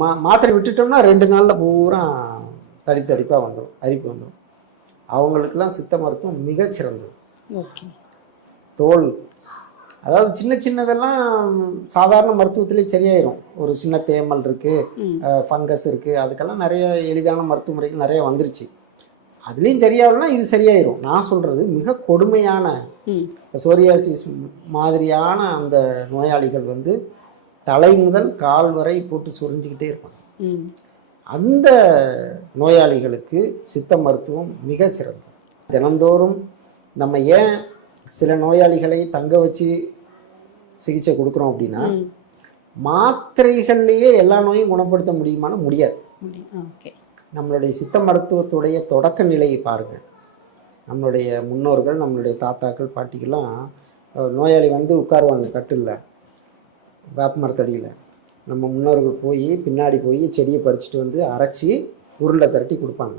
மா மாத்திரை விட்டுட்டோம்னா ரெண்டு நாளில் பூரா தடிப்பு தடிப்பாக வந்துடும் அரிப்பு வந்துடும் அவங்களுக்கெல்லாம் சித்த மருத்துவம் மிகச்சிறந்தது தோல் அதாவது சின்ன சின்னதெல்லாம் சாதாரண மருத்துவத்திலே சரியாயிரும். ஒரு சின்ன தேமல் இருக்குது ம். ஃபங்கஸ் இருக்குது அதுக்கெல்லாம் நிறைய எளிதான மருத்துவ முறைகள் நிறைய வந்துருச்சு. அதுலேயும் சரியாகலனா இது சரியாயிரும். நான் சொல்கிறது மிக கொடுமையான சோரியாசிஸ் மாதிரியான அந்த நோயாளிகள் வந்து தலை முதல் கால் வரை போட்டு சுரிஞ்சுக்கிட்டே இருப்பாங்க அந்த நோயாளிகளுக்கு சித்த மருத்துவம் மிகச் சிறந்தது. தினந்தோறும் நம்ம ஏன் சில நோயாளிகளை தங்க வச்சு சிகிச்சை கொடுக்குறோம் அப்படின்னா மாத்திரைகள்லேயே எல்லா நோயும் குணப்படுத்த முடியுமானா முடியாது. நம்மளுடைய சித்த மருத்துவத்துடைய தொடக்க நிலையை பாருங்க. நம்மளுடைய முன்னோர்கள் நம்மளுடைய தாத்தாக்கள் பாட்டிக்கெல்லாம் நோயாளி வந்து உட்காருவாங்க கட்டில்ல. வேப்ப மரத்தடியில் நம்ம முன்னோர்கள் போய் பின்னாடி போய் செடியை பறிச்சுட்டு வந்து அரைச்சி உருண்டை திரட்டி கொடுப்பாங்க.